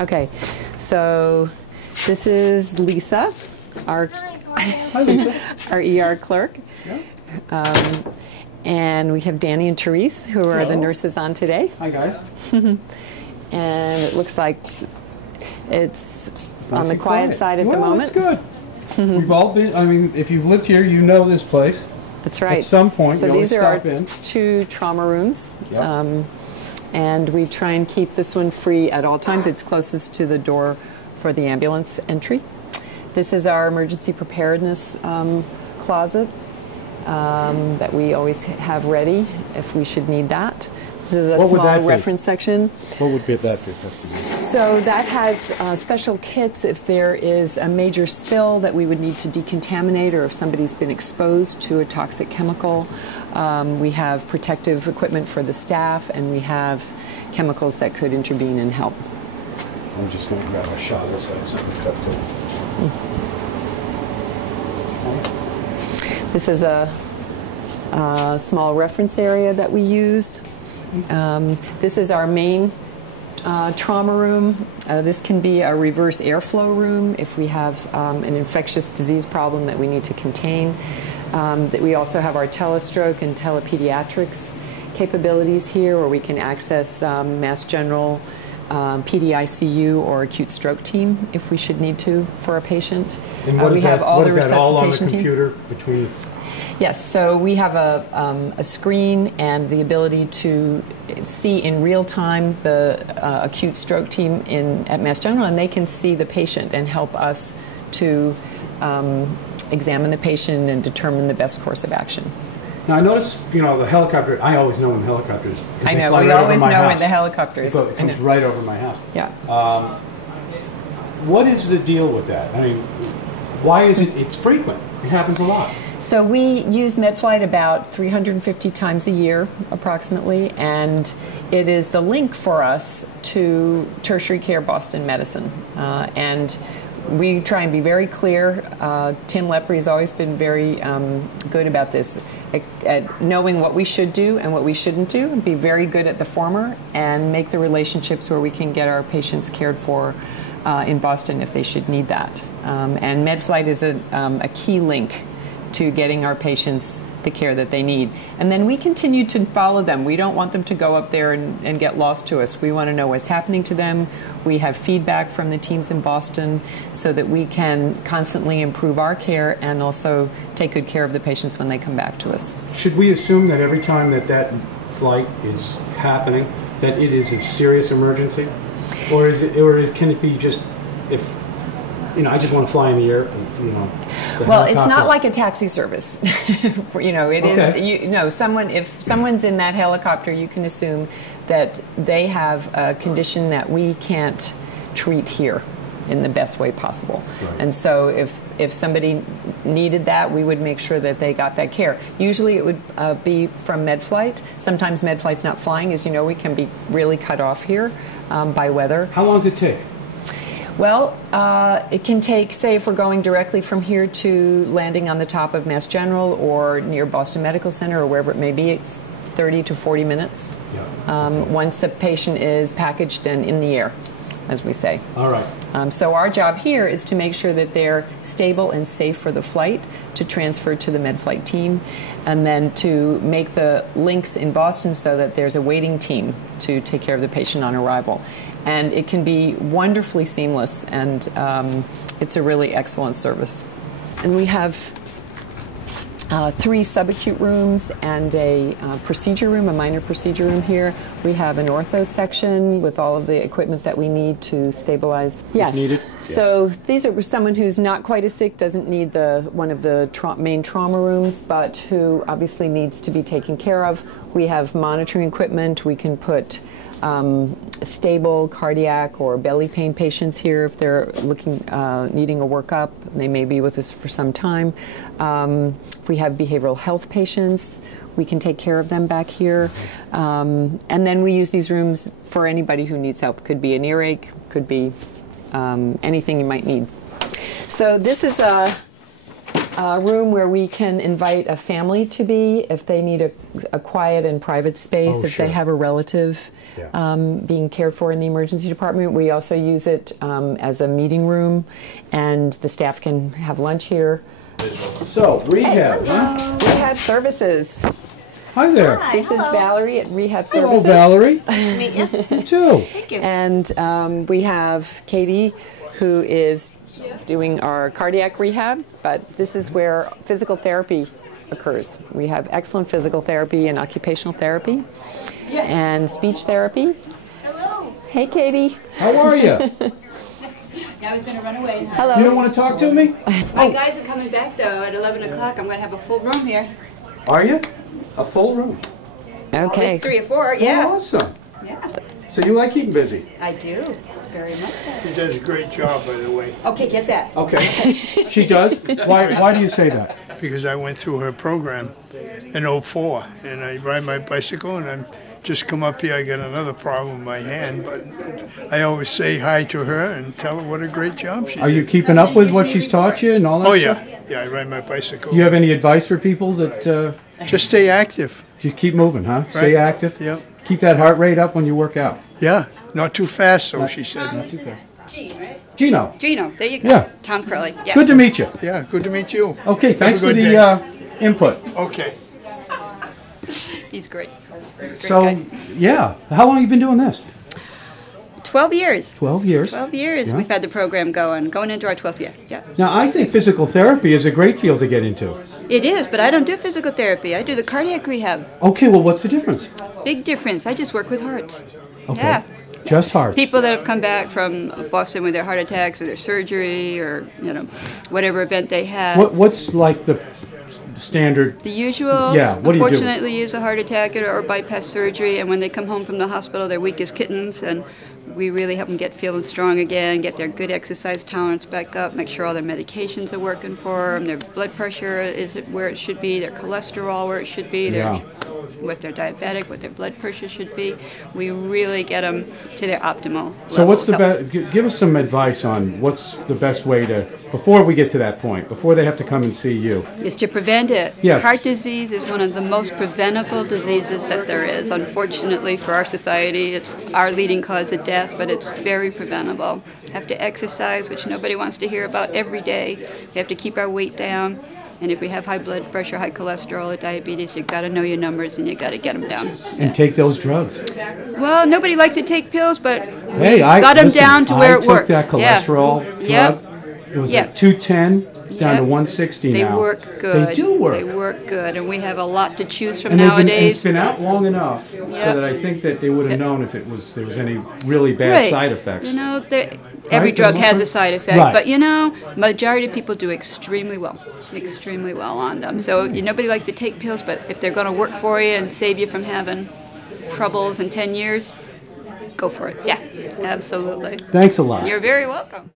Okay, so this is Lisa, our Hi, Lisa. our ER clerk. Yeah. And we have Danny and Therese, who are the Hello. nurses on today. Hi, guys. And it looks like it's Nice on the and quiet side at the moment. Well, it's good. We've all been, I mean, if you've lived here, you know this place. That's right. At some point, so you always these are stop our in. 2 trauma rooms. Yep. And we try and keep this one free at all times. It's closest to the door for the ambulance entry. This is our emergency preparedness closet that we always have ready if we should need that. This is a small reference section. What would be that? So that has special kits if there is a major spill that we would need to decontaminate, or if somebody's been exposed to a toxic chemical. We have protective equipment for the staff, and we have chemicals that could intervene and help. I'm just going to grab a shot of this. I something cut to. This is a small reference area that we use. This is our main trauma room. This can be a reverse airflow room if we have an infectious disease problem that we need to contain. That we also have our telestroke and telepediatrics capabilities here, where we can access Mass General, PDICU, or acute stroke team if we should need to for a patient. And what we is have that, all what the is that all on the resuscitation computer between? Yes, so we have a screen and the ability to see in real time the acute stroke team at Mass General, and they can see the patient and help us to examine the patient and determine the best course of action. Now I notice, you know, the helicopter. I always know when the helicopters. I know, we always know when the helicopters. It comes right over my house. Yeah. What is the deal with that? I mean, why is it? It's frequent. It happens a lot. So we use MedFlight about 350 times a year, approximately, and it is the link for us to tertiary care Boston medicine. And we try and be very clear. Tim Lepre has always been very good about this, at knowing what we should do and what we shouldn't do, and be very good at the former, and make the relationships where we can get our patients cared for in Boston if they should need that. And MedFlight is a key link to getting our patients the care that they need. And then we continue to follow them. We don't want them to go up there and get lost to us. We want to know what's happening to them. We have feedback from the teams in Boston so that we can constantly improve our care and also take good care of the patients when they come back to us. Should we assume that every time that flight is happening, that it is a serious emergency? Or can it be just if, you know, I just want to fly in the air, you know. Well, it's not like a taxi service. You know, it is. Okay. If someone's in that helicopter, you can assume that they have a condition that we can't treat here in the best way possible. Right. And so if somebody needed that, we would make sure that they got that care. Usually it would be from MedFlight. Sometimes MedFlight's not flying. As you know, we can be really cut off here by weather. How long does it take? Well, it can take, say, if we're going directly from here to landing on the top of Mass General or near Boston Medical Center or wherever it may be, it's 30 to 40 minutes. Yeah. Once the patient is packaged and in the air, as we say. All right. So our job here is to make sure that they're stable and safe for the flight, to transfer to the MedFlight team, and then to make the links in Boston so that there's a waiting team to take care of the patient on arrival. And it can be wonderfully seamless, and it's a really excellent service. And we have 3 subacute rooms and a procedure room, a minor procedure room here. We have an ortho section with all of the equipment that we need to stabilize. Yes. Needed? So these are someone who's not quite as sick, doesn't need one of the main trauma rooms, but who obviously needs to be taken care of. We have monitoring equipment. We can put stable cardiac or belly pain patients here if they're needing a workup. They may be with us for some time. If we have behavioral health patients, we can take care of them back here. And then we use these rooms for anybody who needs help. Could be an earache, could be anything you might need. So this is room where we can invite a family to be if they need a quiet and private space, if they have a relative being cared for in the emergency department. We also use it as a meeting room, and the staff can have lunch here. So, rehab. Rehab services. Hi there. Hi, This is Valerie at Rehab Services. Hello, Valerie. Nice to meet you. You too. Thank you. And we have Katie, who is doing our cardiac rehab, but this is where physical therapy occurs. We have excellent physical therapy and occupational therapy and speech therapy. Hello. Hey, Katie. How are you? I was going to run away. Hello. You don't want to talk to me? My guys are coming back, though, at 11 o'clock. I'm going to have a full room here. Are you? A full room. Okay. It's 3 or 4, yeah. Oh, awesome. Yeah, So you like keeping busy? I do. Very much so. She does a great job, by the way, Okay, get that. Okay. She does? Why do you say that? because I went through her program in '04, and I ride my bicycle, and I'm just come up here. I got another problem with my hand, but I always say hi to her and tell her what a great job she Are you did. keeping up with what she's taught you and all that Oh stuff? yeah, I ride my bicycle. Do you have any advice for people that Just stay active. just keep moving, huh? Stay Right. active? Yep. Keep that heart rate up when you work out. Yeah, not too fast, so she said. This is Gene, right? Gino, Gino, there you go. Yeah. Tom Curley. Yeah. good to meet you. Yeah, good to meet you. Okay, thanks Have for a good the input. Okay. He's great. Great So, guy. yeah, how long have you been doing this? 12 years. 12 years. 12 years Yeah. we've had the program going into our 12th year. Yeah. Now, I think physical therapy is a great field to get into. It is, but I don't do physical therapy. I do the cardiac rehab. Okay, well, what's the difference? Big difference. I just work with hearts. Okay. Yeah. Just hearts. People that have come back from Boston with their heart attacks or their surgery or, whatever event they had. What's like the standard? The usual, Yeah, what do you do? unfortunately, use a heart attack or bypass surgery, and when they come home from the hospital, they're weak as kittens, and we really help them get feeling strong again, get their good exercise tolerance back up, make sure all their medications are working for them, their blood pressure is where it should be, their cholesterol where it should be, Yeah. what their diabetic, what their blood pressure should be. We really get them to their optimal So what's the level. best? Give us some advice on what's the best way to, before we get to that point, before they have to come and see you. Is to prevent it. Yeah. Heart disease is one of the most preventable diseases that there is. Unfortunately for our society, it's our leading cause of death, but it's very preventable. Have to exercise, which nobody wants to hear about every day. We have to keep our weight down. And if we have high blood pressure, high cholesterol, or diabetes, you've got to know your numbers and you've got to get them down. And take those drugs. Well, nobody likes to take pills, but Hey, I got them listen, down to where it works. I took that cholesterol Yeah. drug. It was Yep. at 210. It's down to Yep. 160 They now. work good. They do work. They work good, and we have a lot to choose from And they've been, and nowadays. it's been out long enough so Yep. that I think that they would have known if there was any really bad side effects. Every Right? drug There's has one- a side effect, Right. but majority of people do extremely well on them. So nobody likes to take pills, but if they're going to work for you and save you from having troubles in 10 years, go for it. Yeah, absolutely. Thanks a lot. You're very welcome.